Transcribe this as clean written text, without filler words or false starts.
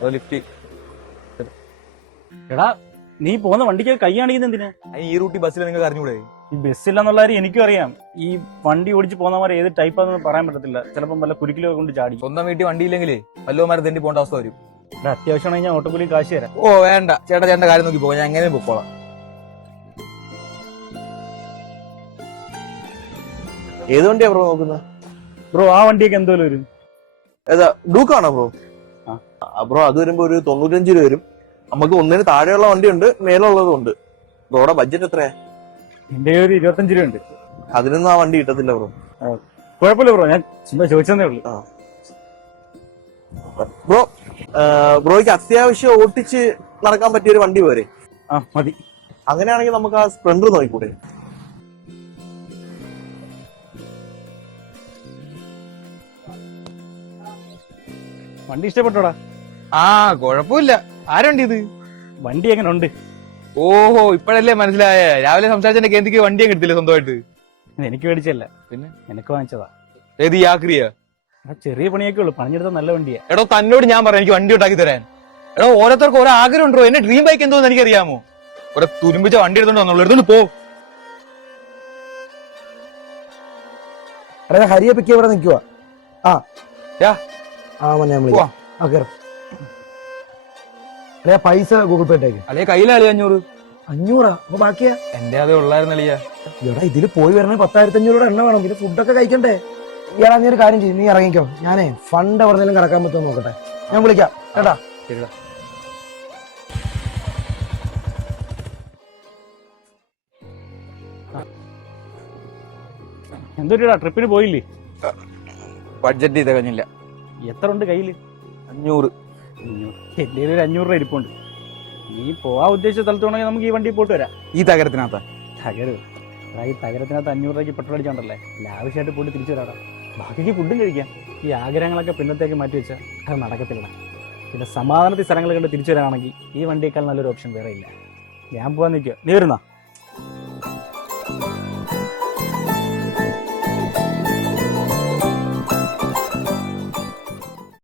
അതോ ലിഫ്റ്റ്? എടാ നീ പോകുന്ന വണ്ടിക്ക് കൈ കാണിക്കുന്ന എന്തിനാ? ഈ റൂട്ടി ബസ്സിൽ നിങ്ങൾക്ക് അറിഞ്ഞൂടെ? ഈ ബസ്സില്ലെന്നുള്ള കാര്യം എനിക്കും അറിയാം. ഈ വണ്ടി ഓടിച്ച് പോകുന്നവരെ ഏത് ടൈപ്പാന്ന് പറയാൻ പറ്റത്തില്ല. ചിലപ്പം വല്ല കുരുക്കിലൊക്കെ കൊണ്ട് ചാടി. സ്വന്തം വീട്ടിൽ വണ്ടിയില്ലെങ്കിലേ വല്ലവന്മാരെ തെണ്ടി പോകേണ്ട അവസ്ഥ വരും. എടാ അത്യാവശ്യമാണെങ്കിൽ ഞാൻ ഓട്ടോക്കൂലി കാശ് തരാം. ഓ വേണ്ട ചേട്ടാ, ചേട്ടന്റെ കാര്യം നോക്കി പോകാം, ഞാൻ എങ്ങനെയും പൊക്കോളാം. ഏത് വണ്ടിയാ ബ്രോ നോക്കുന്നത്? ബ്രോ ആ വണ്ടിയൊക്കെ എന്തോലും വരും? ഏതാ ഡൂക്കാണോ ബ്രോ? ആ. ബ്രോ അത് വരുമ്പോ ഒരു 95 രൂപ വരും. നമുക്ക് ഒന്നിന് താഴെയുള്ള വണ്ടിയുണ്ട്, മേലുള്ളതും ഉണ്ട്. ബ്രോയുടെ ബഡ്ജറ്റ് എത്രയാ? എന്റെ ഒരു 25 രൂപ ഉണ്ട്. അതിനൊന്നും ആ വണ്ടി കിട്ടത്തില്ല ബ്രോ. കുഴപ്പമില്ല ബ്രോ, ഞാൻ ചുമ്മാ ചോദിച്ചതേ ഉള്ളൂ. ബ്രോ ബ്രോയ്ക്ക് അത്യാവശ്യം ഓട്ടിച്ച് നടക്കാൻ പറ്റിയ ഒരു വണ്ടി പോരെ? ആ മതി. അങ്ങനെയാണെങ്കിൽ നമുക്ക് ആ സ്പ്ലെൻഡർ നോക്കിക്കൂടെ? വണ്ടി ഇഷ്ടപ്പെട്ടോടാ? ആ കുഴപ്പമില്ല. ആരുണ്ട് ഇത്? വണ്ടി എങ്ങനെ ഉണ്ട്? ഓഹോ ഇപ്പഴല്ലേ മനസ്സിലായ. രാവിലെ സംസാരിച്ചെന്റെ കേന്ദ്രക്ക് വണ്ടി അങ്ങ് എടുത്തില്ലേ സ്വന്തമായിട്ട്? എനിക്ക് മേടിച്ചല്ല, പിന്നെ നിനക്ക് വാങ്ങിച്ചതാ. ഏത് ഈ ആക്രിയ? ചെറിയ പണിയൊക്കെ ഉള്ളു, പണിഞ്ഞെടുത്ത നല്ല വണ്ടിയാ. എടോ തന്നോട് ഞാൻ പറയാം എനിക്ക് വണ്ടി ഉണ്ടാക്കി തരാൻ. എടോ ഓരോരുത്തർക്ക് ഓരോ ആഗ്രഹം ഉണ്ടോ? എന്റെ ഡ്രീം ബൈക്ക് എന്തോന്ന് എനിക്കറിയാമോ? ഒരു തുരുമ്പിച്ച വണ്ടി എടുത്തോണ്ട് വന്നോളൂ, എടുത്തോണ്ട് പോ. ഹരിയെ പിക്ക് ഇവിടെ നിൽക്കുക. യാ. പൈസ ഗൂഗിൾ പേ ഇട്ടേക്ക്. അല്ലെ കയ്യിലാളി 500. 500? അപ്പൊ ബാക്കിയാ? എന്റെ അതേ ഉള്ളായിരുന്നളിയ. എടാ ഇതില് പോയി വരണേ 10,500 എണ്ണ വേണം, പിന്നെ ഫുഡൊക്കെ കഴിക്കണ്ടേ? ഇയാളാ നീ ഒരു കാര്യം ചെയ്യും, നീ ഇറങ്ങിക്കോ. ഞാനേ ഫണ്ട് എവിടെന്നെങ്കിലും കിടക്കാൻ പറ്റുമോ നോക്കട്ടെ, ഞാൻ വിളിക്കാം കേട്ടാ. ശരിടാ. എന്തൊരുടാ ട്രിപ്പിന് പോയില്ലേ? ബഡ്ജറ്റ് തികഞ്ഞില്ല. എത്ര ഉണ്ട് കയ്യില്? 500. എന്റെ ഒരു 500 രൂപ ഇരിപ്പുണ്ട്. നീ പോവാൻ ഉദ്ദേശിച്ച സ്ഥലത്തുണ്ടെങ്കിൽ നമുക്ക് ഈ വണ്ടി പോയിട്ട് വരാം. ഈ തകരത്തിനകത്താ? ഈ തകരത്തിനകത്ത് 500 രൂപയ്ക്ക് പെട്രോൾ അടിച്ചോണ്ടല്ലേ ലാവിഷായിട്ട് പോയിട്ട് തിരിച്ചു വരാടാ. ബാക്കിക്ക് ഫുഡും കഴിക്കാം. ഈ ആഗ്രഹങ്ങളൊക്കെ പിന്നത്തേക്ക് മാറ്റി വെച്ചാൽ അത് നടക്കത്തില്ല. പിന്നെ സമാധാനത്തിൽ സ്ഥലങ്ങൾ കണ്ട് തിരിച്ചു വരാനാണെങ്കിൽ ഈ വണ്ടിയേക്കാൾ നല്ലൊരു ഓപ്ഷൻ വേറെ ഇല്ല. ഞാൻ പോവാൻ നിൽക്കുക, നീ വരുന്നാ?